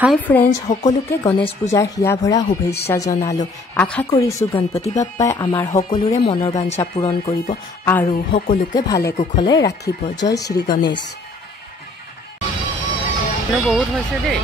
Hi friends সকলোকে গণেশ পূজাৰ হিয়া ভৰা শুভেচ্ছা জনালো আশা কৰিছো গণপতি বাপ্পাই আমাৰ সকলোৰে মনৰ বাঞ্ছা পূৰণ কৰিব আৰু সকলোকে ভালে কুশলে ৰাখিব জয় শ্ৰী গণেশ বহুত হৈছে দে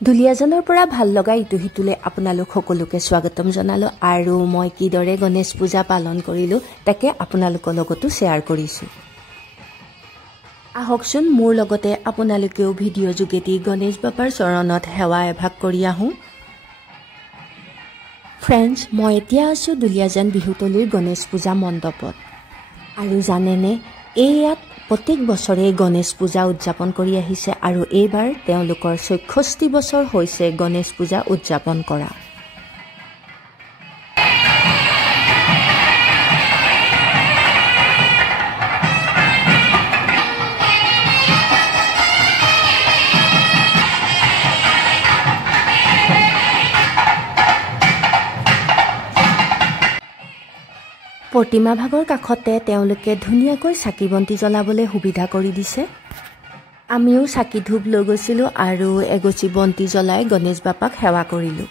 দুলিয়াজনৰ পৰা ভাল লগা ইটো হিতুলে আপোনালোক সকলোকে স্বাগতম জনালো আৰু মই কিদৰে গণেশ পূজা পালন কৰিলো তাকে আপোনালোকৰ লগতো শেয়াৰ কৰিছো আহকচোন মোৰ লগতে আপোনালোকেও ভিডিঅ' যোগেদি গণেশ বাপ্পাৰ চৰণত সেৱা এভাগ কৰি আহো ফ্ৰেণ্ডছ মই এতিয়া আছো দুলিয়াজান বিহুতলিৰ গণেশ পূজা মণ্ডপত আৰু জানেনে ইয়াত প্ৰত্যেক বছৰে গণেশ পূজা উদযাপন কৰি আহিছে আৰু এইবাৰ তেওঁলোকৰ ৬৬ বছৰ হৈছে গণেশ পূজা উদযাপন কৰা প্ৰতিমা ভাগৰ কাষতে তেওঁলোকে ধুনীয়াকৈ চাকি বন্তি জ্বলাবলৈ সুবিধা কৰি দিছে আমিও চাকি ধূপ লৈ গৈছিলো আৰু এগছি বন্তি জ্বলাই গণেশ বাপ্পাক সেৱা কৰিলো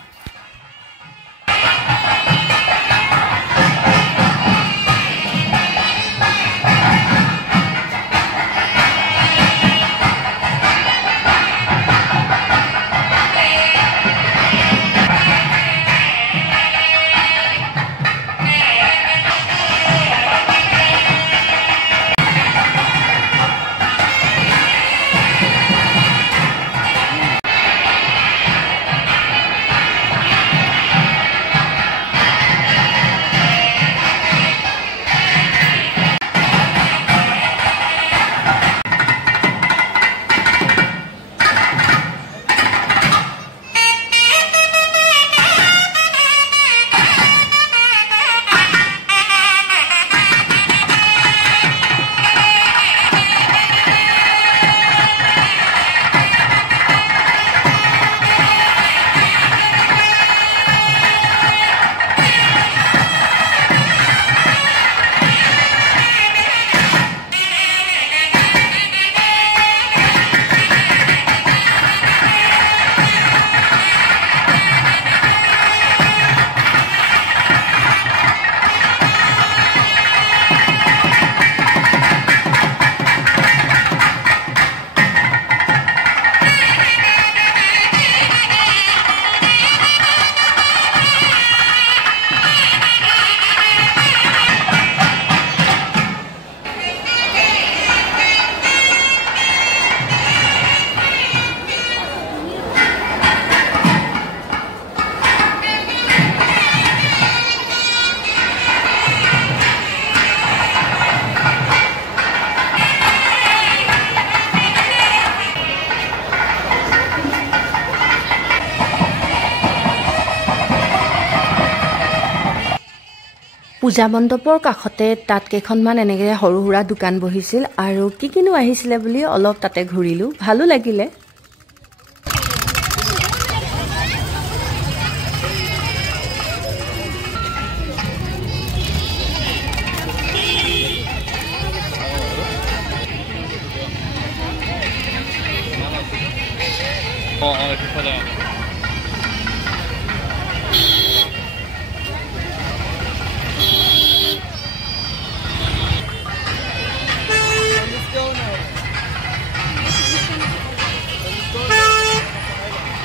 পূজা মণ্ডপৰ কাষতে তাত কেইখনমান এনেকৈ সৰু সুৰা দোকান বহিছিল আৰু কিনো আহিছিলে বুলি অলপ তাতে ঘূৰিলো ভালো লাগিলে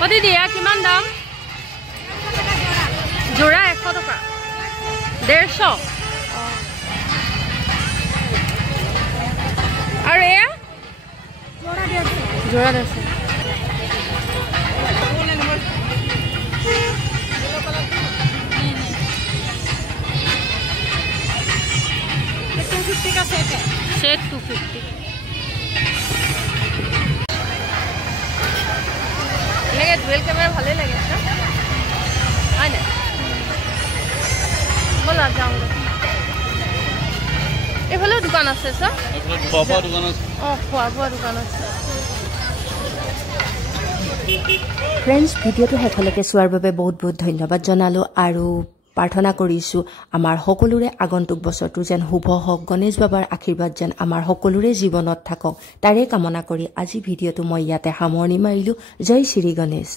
কত দিয়া কিমান দাম জোড়া 100 টাকা 150 আৰু এ জোড়া 150 250 का सेट है सेट 250 लगे डुअल कैमरा ভালে লাগে না হয় না বলা যাওঁগে এফালে দোকান আছে স্যার এফালে বাবা দোকান আছে খোৱা দোকান আছে ফ্ৰেণ্ডছ ভিডিঅ'টো শেষলৈকে চোৱাৰ বাবে বহুত বহুত ধন্যবাদ জনালোঁ আৰু প্ৰাৰ্থনা কৰিছোঁ আমাৰ সকলোৰে আগন্তুক বছৰটো যেন শুভ হওক, গণেশ বাবাৰ আশীৰ্বাদ যেন আমাৰ সকলোৰে জীৱনত থাকক, তাৰে কামনা কৰি আজি ভিডিঅ'টো মই ইয়াতে সামৰণি মাৰিলোঁ। জয় শ্ৰী গণেশ।